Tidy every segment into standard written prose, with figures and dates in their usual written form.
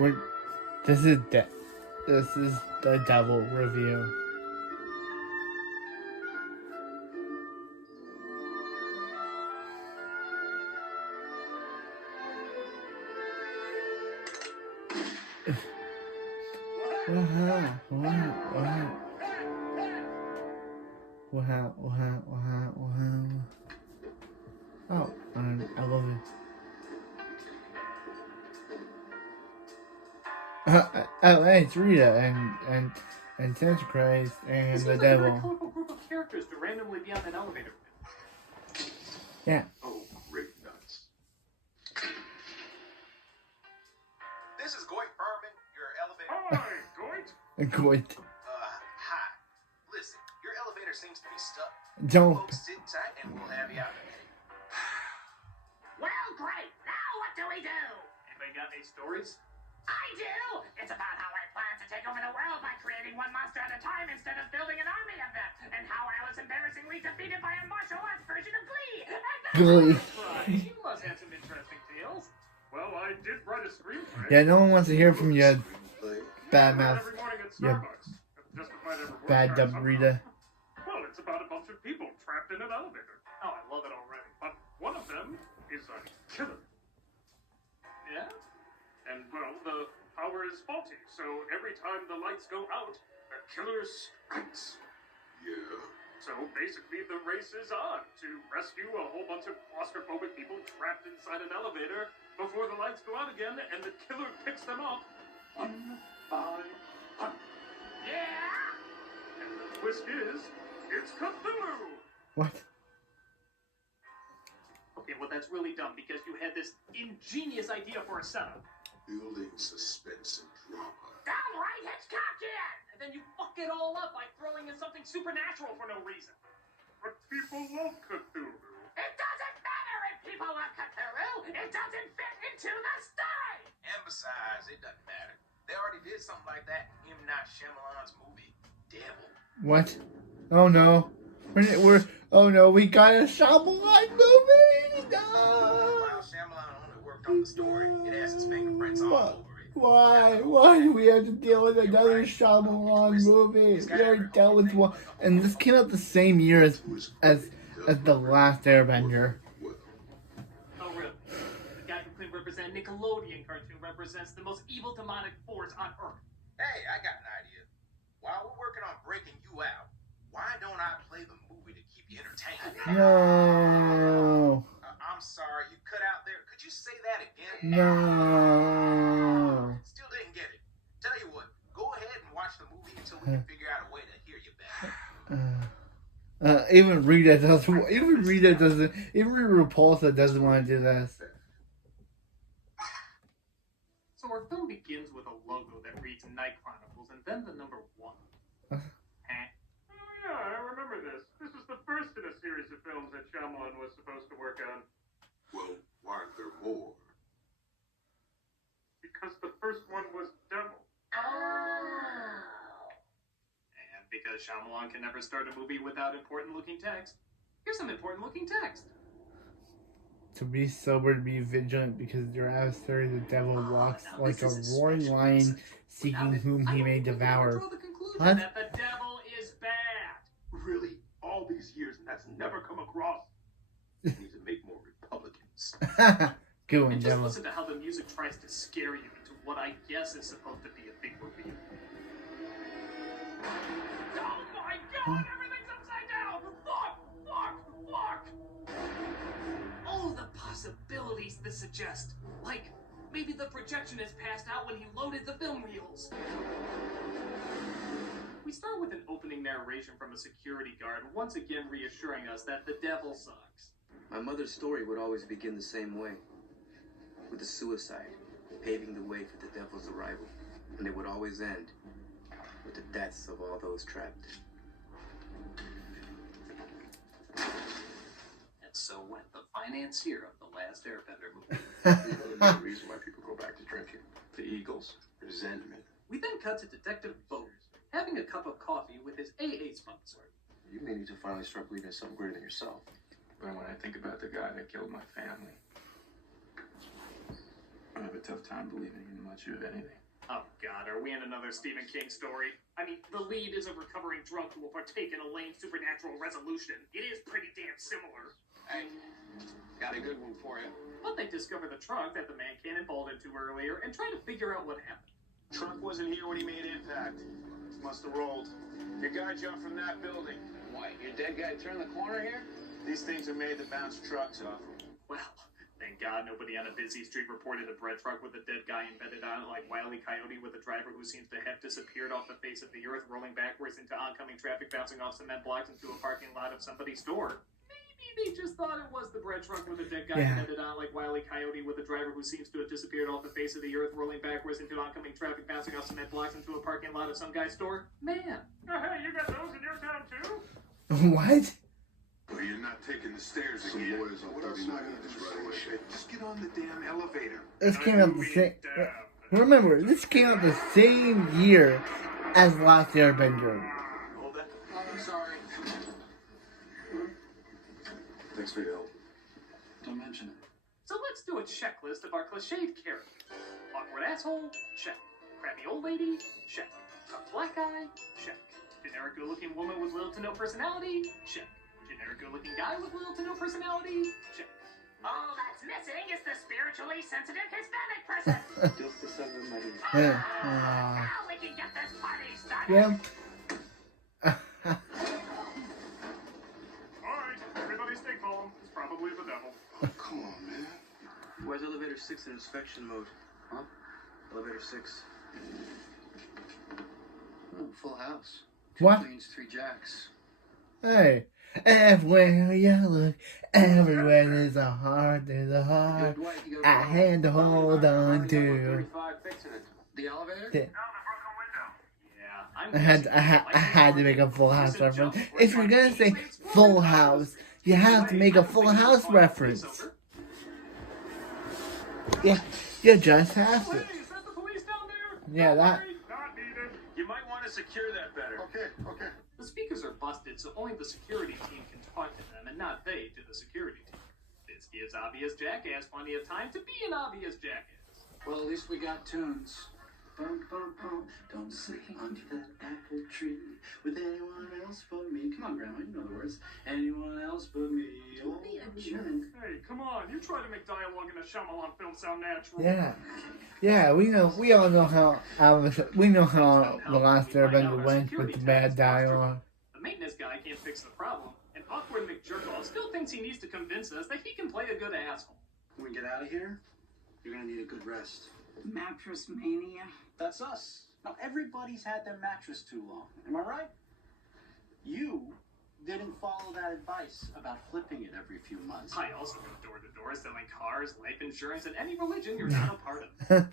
We're, this is the devil review. Oh, I love it. Oh, hey, it's Rita and Santa Christ and This the seems like devil. a very colorful group of characters to randomly be on an elevator with. Yeah. Oh, great nuts. This is Goit Furman, your elevator. Hi, Goit. Great. Hi. Listen, your elevator seems to be stuck. Don't. Folks, sit tight and we'll have you out in a minute. Well, great. Now what do we do? Anybody got any stories? I do! It's about how I plan to take over the world by creating one monster at a time instead of building an army of them, and how I was embarrassingly defeated by a martial arts version of Glee. Glee. Right. You must have some interesting tales. Well, I did write a screenplay. Yeah, no one wants to hear from you, bad Every mouth. morning at Yeah. Starbucks. Justified every word Bad somehow. dub Rita. Well, it's about a bunch of people trapped in an elevator. Oh, I love it already. But one of them is a killer. Yeah? And, well, the power is faulty, so every time the lights go out, the killer strikes. Yeah. So basically, the race is on to rescue a whole bunch of claustrophobic people trapped inside an elevator before the lights go out again, and the killer picks them up one by one. Yeah? And the twist is, it's Cthulhu! What? Okay, well, that's really dumb because you had this ingenious idea for a setup. Building suspense and drama. Downright Hitchcockian! And then you fuck it all up by throwing in something supernatural for no reason. But people love Cthulhu. It doesn't matter if people love Cthulhu! It doesn't fit into the story! And besides, it doesn't matter. They already did something like that in M. Night Shyamalan's movie, Devil. What? Oh no. Oh no, we got a Shyamalan movie! No! While Shyamalan only worked on the story, it has his fingerprints all over it. Why? Why do we have to deal with another Shyamalan movie? We already dealt with one, and this came out the same year as the last Airbender. Oh, really? The guy who couldn't represent Nickelodeon cartoon represents the most evil demonic force on Earth. Hey, I got an idea. While we're working on breaking you out, why don't I play the movie to keep you entertained? No. I'm sorry, you cut out there. Could you say that again? No. Still didn't get it. Tell you what, go ahead and watch the movie until we can figure out a way to hear you better. Even Rita doesn't. Even Rita doesn't. Even Repulsa doesn't want to do this. So our film begins with a logo that reads Night Chronicles and then the number 1. Oh yeah, I remember this. This was the first in a series of films that Shyamalan was supposed to work on. Well, why aren't there more? Because the first one was Devil. Oh. And because Shyamalan can never start a movie without important looking text, here's some important looking text. To be sober, to be vigilant, because your adversary, the devil, walks like a roaring lion, seeking whom he may devour. Draw the conclusion What? that the devil is bad. Really? All these years and that's never come across? We need to make more Republicans. Good one, And just devil. listen to how the music tries to scare you into what I guess is supposed to be a big reveal. Oh my god, everything's upside down! Fuck! Oh, the possibilities this suggests. Like, maybe the projectionist passed out when he loaded the film reels. We start with an opening narration from a security guard, once again reassuring us that the devil sucks. My mother's story would always begin the same way, with a suicide, paving the way for the devil's arrival. And it would always end with the deaths of all those trapped. And so went the financier of the last Airbender movie. The reason why people go back to drinking. The Eagles. Resentment. We then cut to Detective Boat having a cup of coffee with his AA sponsor. You may need to finally start believing in something greater than yourself. But when I think about the guy that killed my family, I never tough time believing in much of anything. Oh God, are we in another Stephen King story? I mean, the lead is a recovering drunk who will partake in a lame supernatural resolution. It is pretty damn similar. Hey, got a good one for you. But they discover the trunk that the man cannon balled into earlier and try to figure out what happened. Trunk wasn't here when he made impact. Must have rolled. Your guy jumped from that building. What, your dead guy turned the corner here? These things are made to bounce trucks off them. Well, thank God nobody on a busy street reported a bread truck with a dead guy embedded on it like Wile E. Coyote with a driver who seems to have disappeared off the face of the earth, rolling backwards into oncoming traffic, bouncing off cement blocks into a parking lot of somebody's store. Maybe they just thought it was the bread truck with a dead guy embedded on like Wile E. Coyote with a driver who seems to have disappeared off the face of the earth, rolling backwards into oncoming traffic, bouncing off cement blocks into a parking lot of some guy's store. Man. Oh, hey, you got those in your town too? What? Well, you're not taking the stairs Some again. boys on 39 just right away. Just get on the damn elevator. This came out the same. Remember, this came out the same year as Last Airbender. Hold that. Oh, I'm sorry. Thanks for your help. Don't mention it. So let's do a checklist of our cliched characters. Awkward asshole? Check. Crappy old lady? Check. A black guy? Check. Generic good-looking woman with little to no personality? Check. Generic good-looking guy with little to no personality? Check. All that's missing is the spiritually sensitive Hispanic person. Just the son of Maria. Yeah. Now we can get this party started. Yeah. Alright, everybody stay calm. It's probably the devil. Oh, come on, man. Where's elevator 6 in inspection mode? Huh? Elevator 6. Oh, full house. 2 What? queens, 3 jacks. Hey, everywhere you look, everywhere there's a heart, there's a heart. Dwight, you got I had to hold on to. 35 fixing it. the elevator? Yeah. Yeah, I had to make a Full House reference. If you're gonna say Full House, you have to make a Full House reference. Yeah, you just have to. Hey, is that the police down there? Yeah, that. Not needed. You might want to secure that better. Okay. The speakers are busted, so only the security team can talk to them, and not they to the security team. This gives obvious jackass plenty of time to be an obvious jackass. Well, at least we got tunes. Bum, bum, bum. Don't sit under that apple tree with anyone else but me. Come on, Grandma, you know the words. Anyone else but me. Don't be a jerk. Hey, come on, you try to make dialogue in a Shyamalan film sound natural. Yeah, we all know how the Last Airbender went with the bad dialogue. The maintenance guy can't fix the problem, and awkward McJerkoff still thinks he needs to convince us that he can play a good asshole. When we get out of here, you're gonna need a good rest. Mattress mania. That's us. Now, everybody's had their mattress too long. Am I right? You didn't follow that advice about flipping it every few months. I also go door to door selling cars, life insurance, and any religion you're not a part of.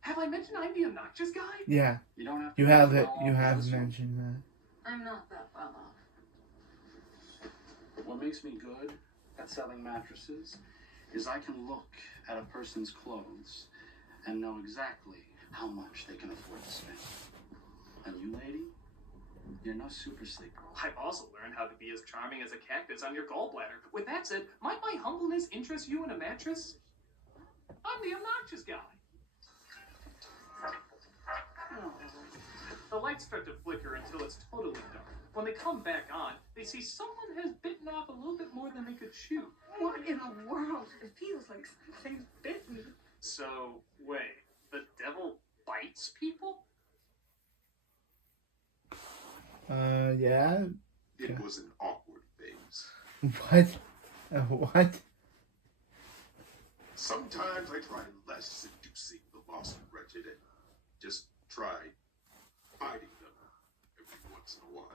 Have I mentioned I'm the obnoxious guy? Yeah, You don't have to you have it. follow You all have this one. mentioned that. I'm not that well off. What makes me good at selling mattresses is I can look at a person's clothes and know exactly how much they can afford to spend. And you, lady, you're no super sleeper. I've also learned how to be as charming as a cactus on your gallbladder. With that said, might my humbleness interest you in a mattress? I'm the obnoxious guy. The lights start to flicker until it's totally dark. When they come back on, they see someone has bitten off a little bit more than they could chew. What in the world? It feels like something bit me. So, wait, the devil bites people? Yeah. It was an awkward phase. What? What? Sometimes I try less seducing the lost and wretched and just try hiding them every once in a while.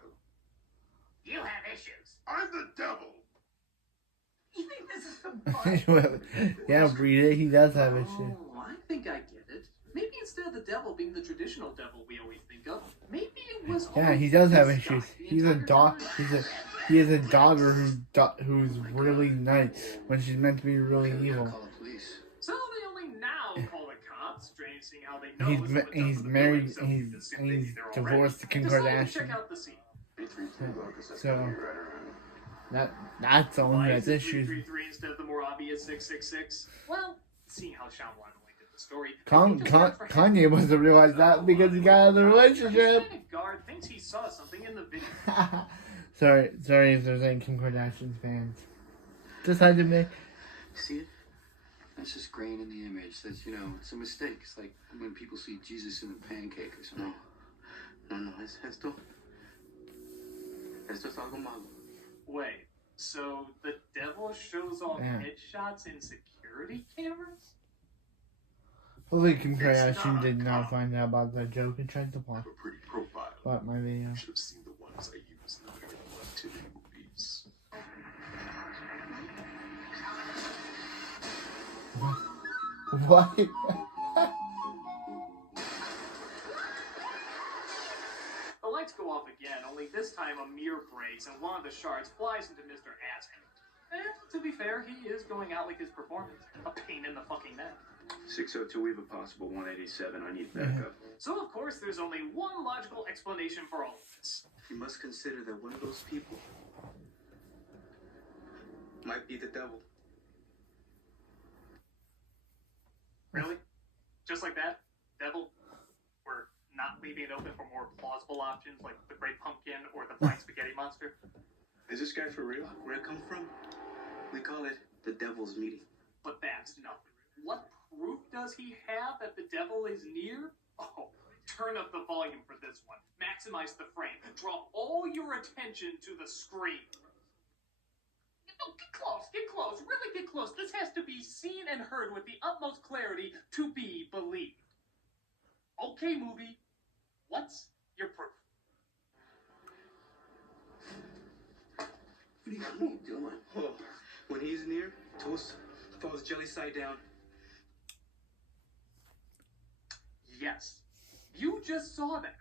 You have issues. I'm the devil. You think this is a bar? Yeah, Rita, he does have issues. Oh, I think I get it. Maybe instead of the devil being the traditional devil we always think of, maybe it was. Yeah, always he does have this issues. guy the He's a entire dog. time. He is a dogger who's really nice when she's meant to be really evil. Call the police. So they only now call the cops. Strange seeing how they know. He's he's married and he's divorced to Kim Decided to check Kardashian. out the scene. So that's the only Why that's is it issues. 333 instead of the more obvious 666? Well, seeing how Shyamalan liked it The story. Kanye must have realized that because he got out of the relationship. Hispanic guard thinks he saw something in the video. sorry if there's any Kim Kardashian fans. Just had to make. See it? That's just grain in the image. That's, you know, it's a mistake. It's like when people see Jesus in a pancake or something. No, esto es algo malo. Wait, so the devil shows off headshots in security cameras? Hopefully Kim Kardashian did not find out about that joke and tried to block Have a pretty profile. my video. You should have seen the ones I use in the Paranormal Activity movies. What? The lights go off again, only this time a mirror breaks and one of the shards flies into Mr. Asshead. And to be fair, he is going out like his performance. A pain in the fucking neck. 602, we have a possible 187. I need backup. So, of course, there's only one logical explanation for all of this. You must consider that one of those people might be the devil. Really? Just like that? Devil? We're not leaving it open for more plausible options like the Great Pumpkin or the Flying Spaghetti Monster? Is this guy for real? Where it come from? We call it the devil's meeting. But that's nothing. What proof does he have that the devil is near? Oh, turn up the volume for this one. Maximize the frame. Draw all your attention to the screen. No, get close, really get close. This has to be seen and heard with the utmost clarity to be believed. Okay, movie, what's your proof? What are you doing? Oh, when he's near, toast falls jelly side down. Yes, you just saw that.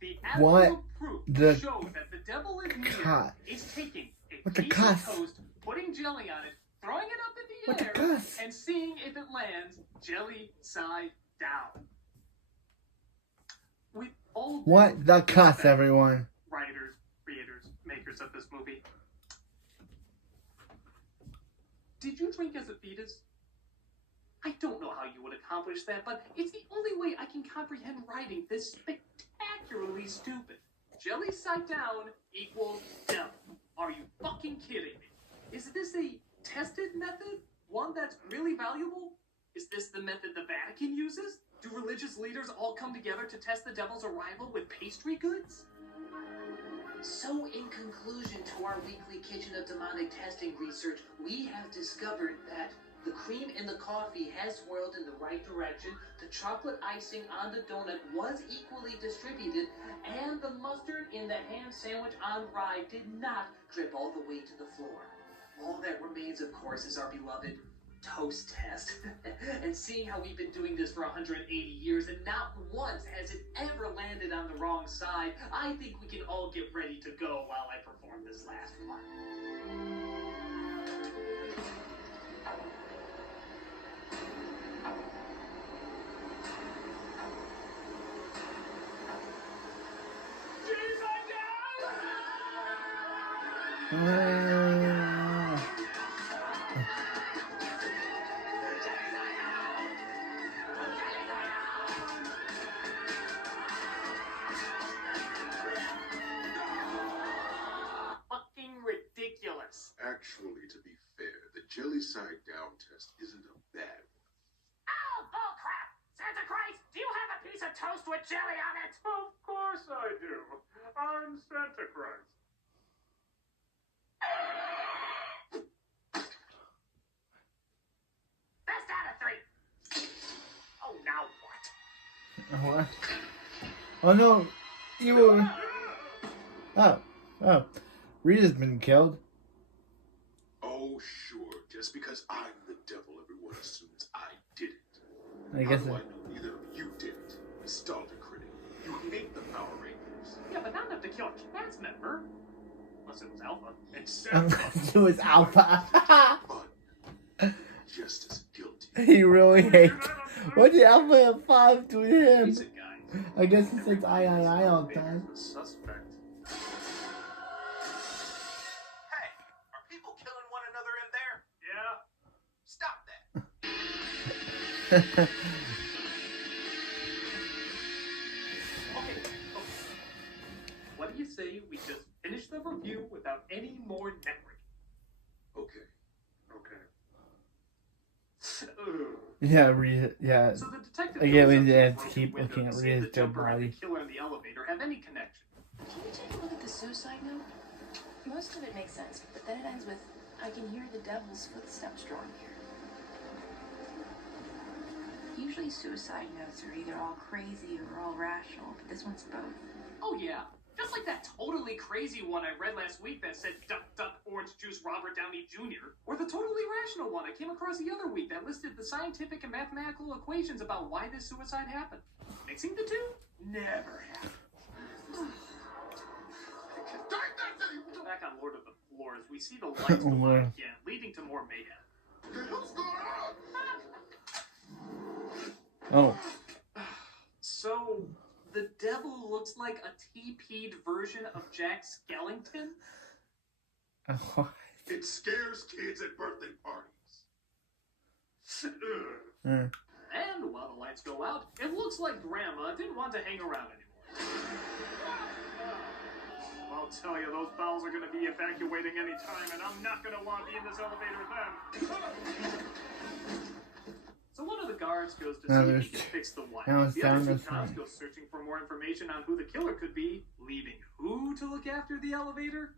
The What absolute proof the shows that the devil is near cut? is taking a What the piece cuss? of toast, putting jelly on it, throwing it up in What the the air, cuss? and seeing if it lands jelly side down. With all What due the cuss, respect, everyone? writers, creators, makers of this movie. Did you drink as a fetus? I don't know how you would accomplish that, but it's the only way I can comprehend writing this spectacularly stupid. Jelly side down equals devil. Are you fucking kidding me? Is this a tested method? One that's really valuable? Is this the method the Vatican uses? Do religious leaders all come together to test the devil's arrival with pastry goods? So, in conclusion to our weekly Kitchen of Demonic testing research, we have discovered that the cream in the coffee has swirled in the right direction, the chocolate icing on the donut was equally distributed, and the mustard in the ham sandwich on rye did not drip all the way to the floor. All that remains, of course, is our beloved toast test. And seeing how we've been doing this for 180 years and not once has it ever landed on the wrong side, I think we can all get ready to go while I perform this last one. Fucking ridiculous. Actually, to be fair, the jelly side down test isn't a bad one. Oh, bullcrap! Santa Christ, do you have a piece of toast with jelly on it? Of course I do. I'm Santa Christ. Best out of three. Oh, now what? What? Oh no, you were. Oh. Rita's been killed. Oh, sure. Just because I'm the devil, everyone assumes I did it. I guess. How do I know neither of you did it? Installed a critic. You hate the Power Rangers. Yeah, but not enough to kill a cast member. Unless it was Alpha. And Santa Unless it was Alpha. But just as guilty. He really hates. What did Alpha have 5 to him? He's a guy. I guess he says I all the time. The suspect. Hey, are people killing one another in there? Yeah. Stop that. Okay. What do you say we just finish the review without any more networking? Okay. Yeah, Rita. Yeah. So the detective Again, goes we up to the have to broken keep window looking at to see if Rita's the dead jumper and the body. killer in the elevator have any connection. Can you take a look at the suicide note? Most of it makes sense, but then it ends with, I can hear the devil's footsteps drawing near. Usually suicide notes are either all crazy or all rational, but this one's both. Oh yeah, just like that totally crazy one I read last week that said duck, duck, orange juice, Robert Downey Jr. Or the totally rational one I came across the other week that listed the scientific and mathematical equations about why this suicide happened. Mixing the two never happened. Back on Lord of the Floors, we see the lights go on again, leading to more mayhem. Oh. So, the devil looks like a TP'd version of Jack Skellington? It scares kids at birthday parties. And while the lights go out, it looks like Grandma didn't want to hang around anymore. I'll tell you, those bowels are going to be evacuating any time, and I'm not going to want to be in this elevator then. So one of the guards goes to see if he can fix the wire. The other two cops go searching for more information on who the killer could be, leaving who to look after the elevator?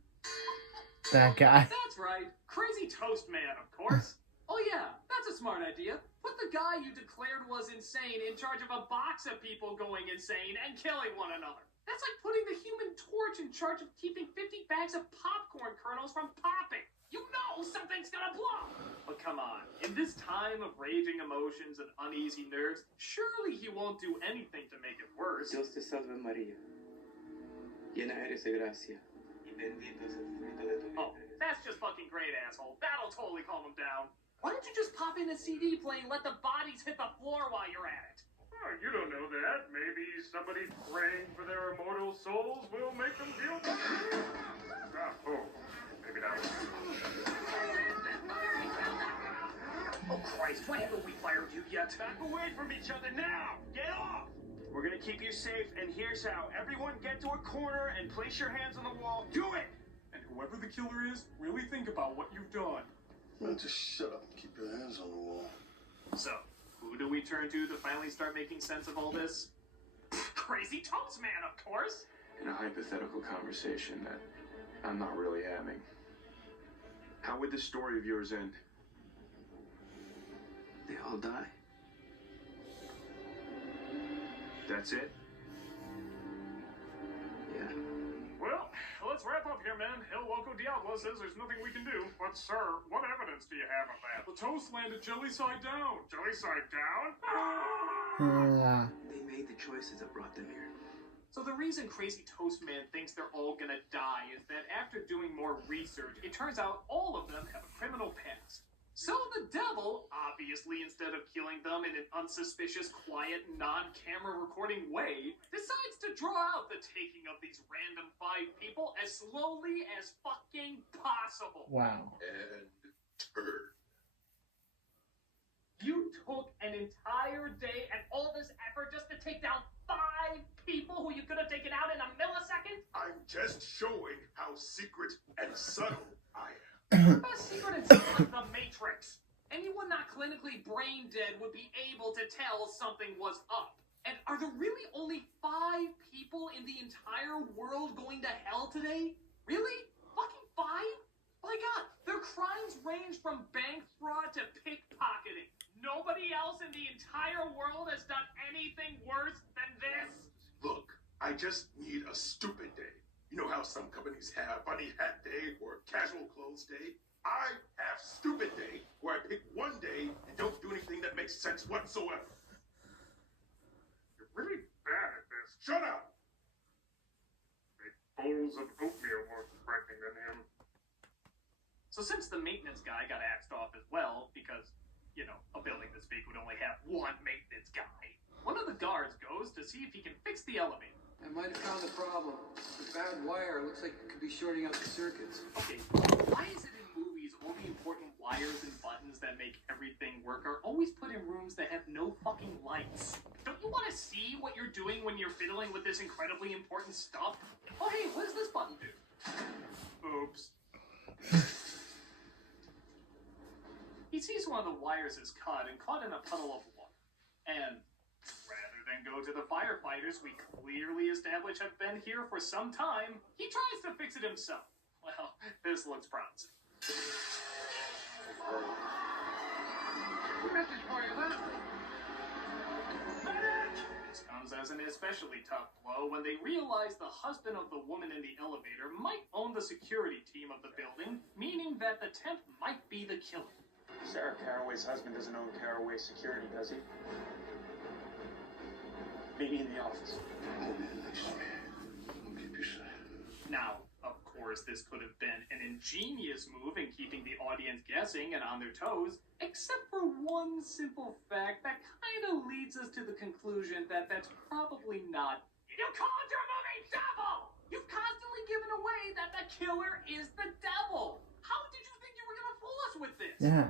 That guy. That's right. Crazy Toast Man, of course. Oh yeah, that's a smart idea. Put the guy you declared was insane in charge of a box of people going insane and killing one another. That's like putting the Human Torch in charge of keeping 50 bags of popcorn kernels from popping. You know something's gonna blow! But come on, in this time of raging emotions and uneasy nerves, surely he won't do anything to make it worse. Dios te salve María, llena eres de gracia, y bendito es el fruto de tu vientre. Oh, that's just fucking great, asshole. That'll totally calm him down. Why don't you just pop in a CD player and let the bodies hit the floor while you're at it? Oh, you don't know that. Maybe somebody praying for their immortal souls will make them feel better. Oh, maybe not. Oh, Christ, why haven't we fired you yet? Back away from each other now! Get off! We're gonna keep you safe, and here's how. Everyone get to a corner and place your hands on the wall. Do it! And whoever the killer is, really think about what you've done. Man, just shut up and keep your hands on the wall. So, who do we turn to finally start making sense of all this? Crazy Toast Man, of course! In a hypothetical conversation that I'm not really having. How would this story of yours end? They all die. That's it? Yeah. Well, let's wrap up here, man. El Loco Diablo says there's nothing we can do. But, sir, what evidence do you have of that? The toast landed jelly side down. Jelly side down? They made the choices that brought them here. So the reason Crazy Toast Man thinks they're all gonna die is that after doing more research, it turns out all of them have a criminal past. So the devil, obviously instead of killing them in an unsuspicious, quiet, non-camera recording way, decides to draw out the taking of these random 5 people as slowly as fucking possible. Wow. And turn. You took an entire day and all this effort just to take down 5 people who you could have taken out in a millisecond? I'm just showing how secret and subtle I am. Best secret in something like The Matrix. Anyone not clinically brain dead would be able to tell something was up. And are there really only 5 people in the entire world going to hell today? Really? Fucking 5? My God, their crimes range from bank fraud to pickpocketing. Nobody else in the entire world has done anything worse than this? Look, I just need a stupid day. You know how some companies have funny hat day or casual clothes day? I have stupid day, where I pick one day and don't do anything that makes sense whatsoever. You're really bad at this. Shut up! Make bowls of oatmeal more frightening than him. So since the maintenance guy got axed off as well, because, you know, a building this big would only have one maintenance guy, one of the guards goes to see if he can fix the elevator. I might have found the problem. The bad wire looks like it could be shorting out the circuits. Okay, why is it in movies only important wires and buttons that make everything work are always put in rooms that have no fucking lights. Don't you want to see what you're doing when you're fiddling with this incredibly important stuff? Oh, hey, what does this button do? Oops. He sees one of the wires is cut and caught in a puddle of water. And rather than go to the firefighters we clearly established have been here for some time, he tries to fix it himself. Well, this looks promising. Message for you, huh? This comes as an especially tough blow when they realize the husband of the woman in the elevator might own the security team of the building, meaning that the temp might be the killer. Sarah Caraway's husband doesn't own Caraway Security, does he? Maybe in the office. Now, of course, this could have been an ingenious move in keeping the audience guessing and on their toes, except for one simple fact that kind of leads us to the conclusion that that's probably not. You called your movie devil! You've constantly given away that the killer is the devil! How did you think you were gonna fool us with this? Yeah.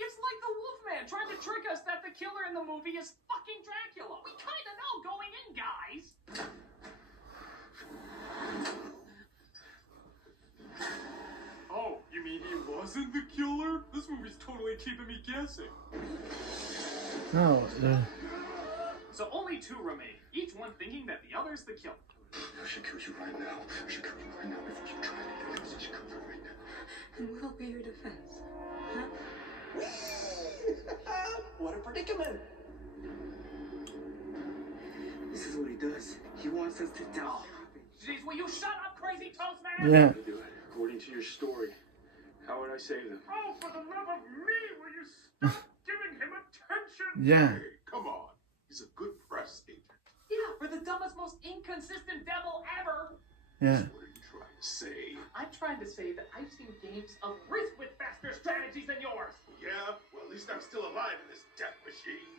It's like the Wolfman trying to trick us that the killer in the movie is fucking Dracula. We kind of know going in, guys. Oh, you mean he wasn't the killer? This movie's totally keeping me guessing. No. So only two remain, each one thinking that the other's the killer. I should kill you right now. I should kill you right now before you try anything else. I should kill you right now. And what'll be your defense? Huh? What a predicament! This is what he does. He wants us to die. Jeez, will you shut up, crazy toast man? Yeah. Do it. According to your story, how would I save them? Oh, for the love of me, will you stop giving him attention? Yeah. Hey, come on. He's a good press agent. Yeah, for the dumbest, most inconsistent devil ever. Yeah. What are you trying to say? I'm trying to say that I've seen games of risk with faster strategies than yours. Yeah? Well, at least I'm still alive in this death machine.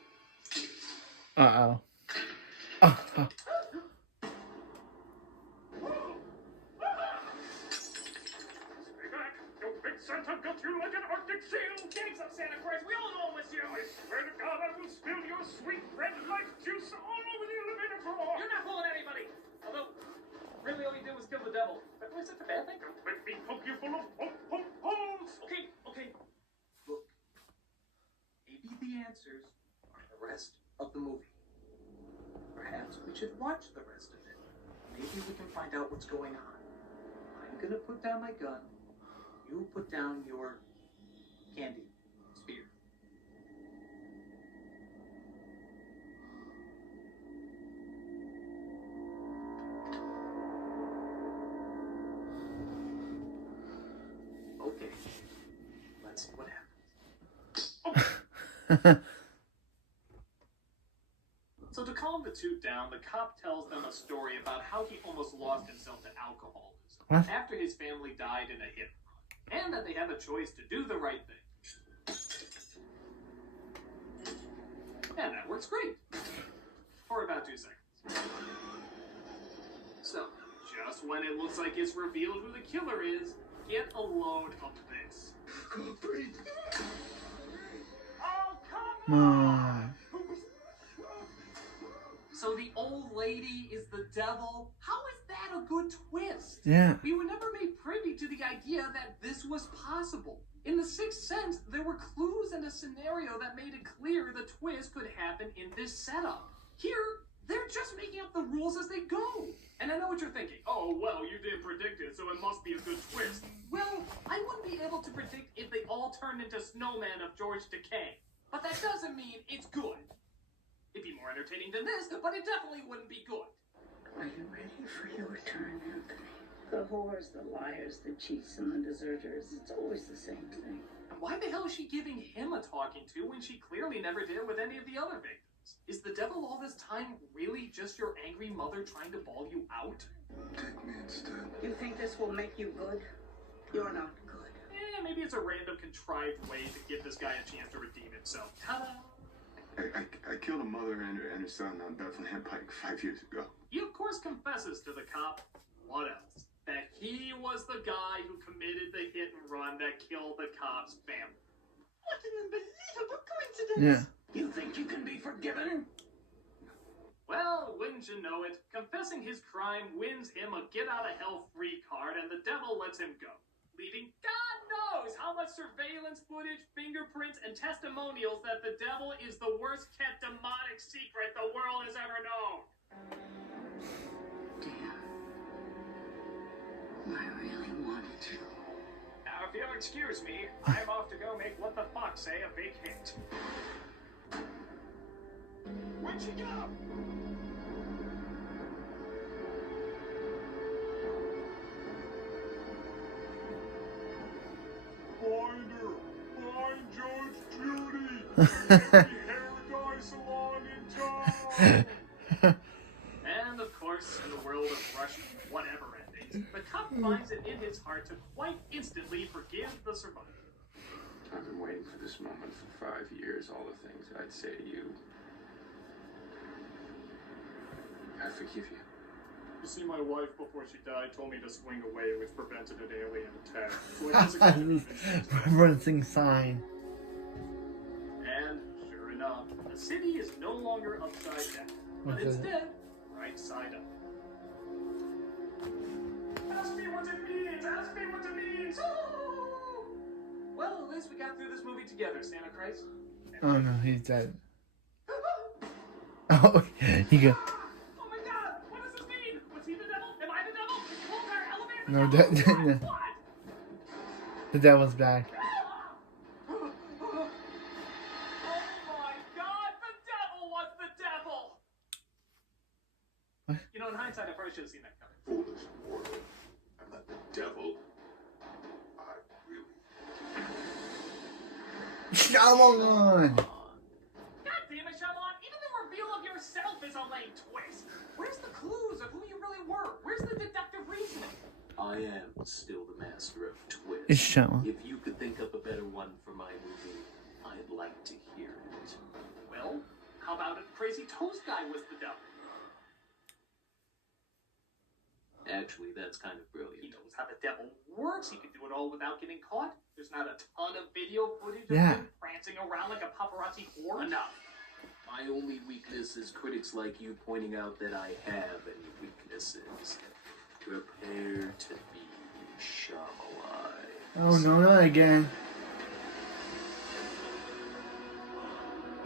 Uh-oh. Stay back. Your big Santa got you like an Arctic seal. Thanks up, Santa Claus. We all know it was you. I swear to God, I will spill your sweet red light juice all over the elevator floor. You're not fooling anybody. Although, really all you did was kill the devil. But was it a bad thing? Don't let me poke you full of holes. Okay. Look, maybe the answers are the rest of the movie. Perhaps we should watch the rest of it. Maybe we can find out what's going on. I'm gonna put down my gun. You put down your candy spear. Okay. Let's see what happens. So to calm the two down, the cop tells them a story about how he almost lost himself to alcoholism after his family died in a hit and run, and that they have a choice to do the right thing. And that works great. For about 2 seconds. So, just when it looks like it's revealed who the killer is, get a load of this. Oh, come on! So the old lady is the devil? How is that a good twist? Yeah. We were never made privy to the idea that this was possible. In The Sixth Sense, there were clues and a scenario that made it clear the twist could happen in this setup. Here, they're just making up the rules as they go. And I know what you're thinking. Oh, well, you didn't predict it, so it must be a good twist. Well, I wouldn't be able to predict if they all turned into snowmen of George Takei. But that doesn't mean it's good. It'd be more entertaining than this, but it definitely wouldn't be good. Are you ready for your return, Anthony? The whores, the liars, the cheats, and the deserters. It's always the same thing. Why the hell is she giving him a talking to when she clearly never did with any of the other victims? Is the devil all this time really just your angry mother trying to bawl you out? Take me instead. You think this will make you good? You're not good. Maybe it's a random contrived way to give this guy a chance to redeem himself. Ta-da! I killed a mother and her son on Bethlehem Pike 5 years ago. He of course confesses to the cop. What else? That he was the guy who committed the hit and run that killed the cop's family. What an unbelievable coincidence! Yeah. You think you can be forgiven? Well, wouldn't you know it? Confessing his crime wins him a get-out-of-hell-free card, and the devil lets him go, leaving God knows how much surveillance footage, fingerprints, and testimonials that the devil is the worst-kept demonic secret the world has ever known. Damn. I really wanted to. Now, if you'll excuse me, I'm off to go make What the Fuck Say a big hit. Where'd she go? Find her! Find Judge Judy! Every hair dye salon in town! And of course, in the world of Russian whatever endings, the cop finds it in his heart to quite instantly forgive the survivor. I've been waiting for this moment for 5 years. All the things I'd say to you. I forgive you. You see, my wife, before she died, told me to swing away, which prevented an alien attack. So it was a good referencing sign. And sure enough, the city is no longer upside down, but What's it? instead right side up. Ask me what it means! Ask me what it means! Oh! Well, at least we got through this movie together, Santa Christ. Oh no, he's dead. Oh, he go. Oh my God! What does this mean? Was he the devil? Am I the devil? Is Colbert elevator the No, devil? no. The devil's back. Oh my God! The devil was the devil! What? You know, in hindsight, I probably should have seen that coming. Foolish mortal. I'm not the devil. I really. Shyamalan! God damn it, Shyamalan! Even the reveal of yourself is a lame twist. Where's the clues of who you really were? Where's the deductive reasoning? I am still the master of twists. It's Shyamalan. If you could think up a better one for my movie, I'd like to hear it. Well, how about if Crazy Toast Guy was the devil? Actually, that's kind of He brilliant. knows how the devil works. He can do it all without getting caught. There's not a ton of video footage of Yeah. him prancing around like a paparazzi whore. Enough. My only weakness is critics like you pointing out that I have any weaknesses. Prepare to be Shyamalan. Oh no, not again.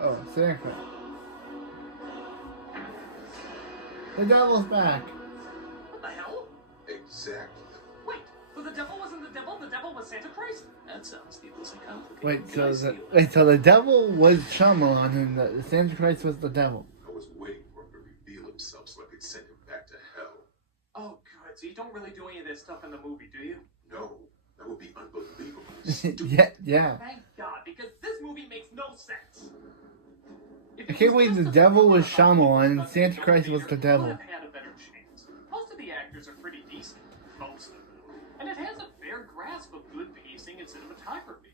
Oh, Santa Claus. The devil's back. What the hell? Exactly. Wait, so the devil wasn't the devil was Santa Christ? That sounds needlessly complicated. Wait, Can I so steal the it? devil was Shyamalan and the Santa Christ was the devil. I was waiting for him to reveal himself so I could send him back to hell. Oh, good. So you don't really do any of that stuff in the movie, do you? No, that would be unbelievable. yeah. Thank God, because this movie makes no sense. If I it can't was believe just the a devil thriller was about Shyamalan and people Santa Christ was the it devil. would have had a better chance. Most of the actors are pretty decent, most of them, and it has a fair grasp of good pacing and cinematography.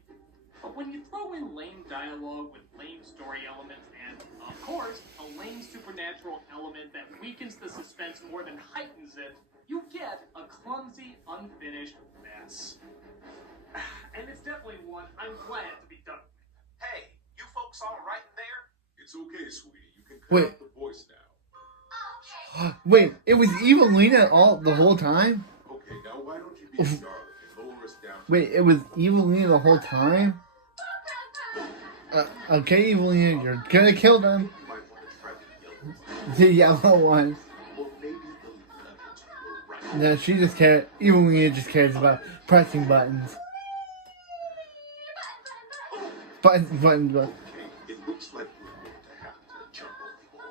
But when you throw in lame dialogue with lame story elements and, of course, a lame supernatural element that weakens the suspense more than heightens it, you get a clumsy, unfinished mess. And it's definitely one I'm glad to be done with. Hey, you folks all right in there? It's okay, sweetie. You can cut Wait. out the voice now. Wait, it was Evelina the whole time? Okay, now why don't you be a darling and lower us down? Wait, it was Evelina the whole time? Okay, Evelina, you're gonna kill them. You might want to try the yellow one. The yellow one. Or maybe the levels were right. No, she just cares. Evelina just cares about pressing buttons. Buttons. Okay, it looks like we're going to have to jump over.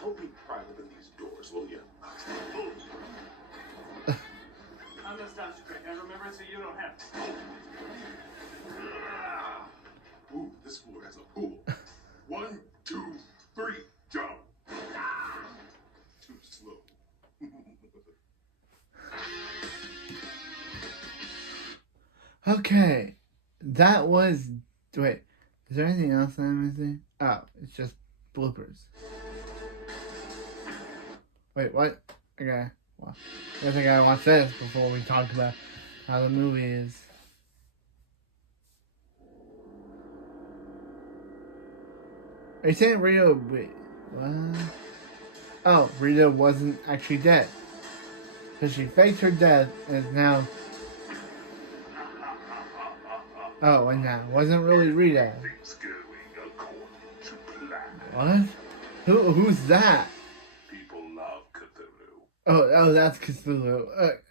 Help me pry open these doors, will you? I'm gonna stop you quick. I remember it so you don't have to. Ooh, this floor has a pool. 1, 2, 3, jump! Too slow. Okay. That was... Wait. Is there anything else that I'm missing? Oh, it's just bloopers. Wait, what? Okay. Well, I guess I gotta watch this before we talk about how the movie is. Are you saying Rita? Wait, what? Oh, Rita wasn't actually dead. Because she faked her death and is now. Oh, and that wasn't really Rita. Everything's going according to plan. What? Who's that? People love Cthulhu. Oh, that's Cthulhu.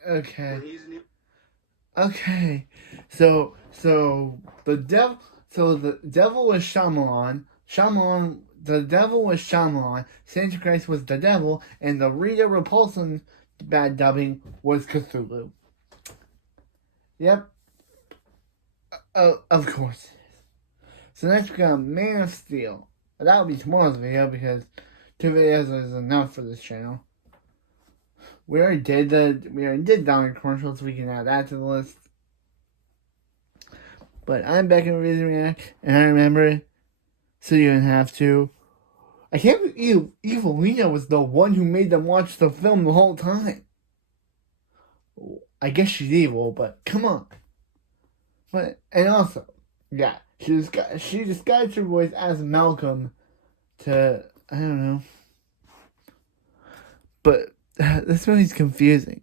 Okay. Okay. So the devil was Shyamalan. The devil was Shyamalan. Santa Christ was the devil, and the Rita Repulsa bad dubbing was Cthulhu. Yep. Of course. So next we got Man of Steel. That will be tomorrow's video because 2 videos is enough for this channel. We already did Down commercials, so we can add that to the list. But I'm back in Reviews and React, and I remember it, so you didn't have to. I can't believe Evelina was the one who made them watch the film the whole time. I guess she's evil, but come on. But and also, yeah, she disguised her voice as Malcolm to, I don't know. But this movie's confusing.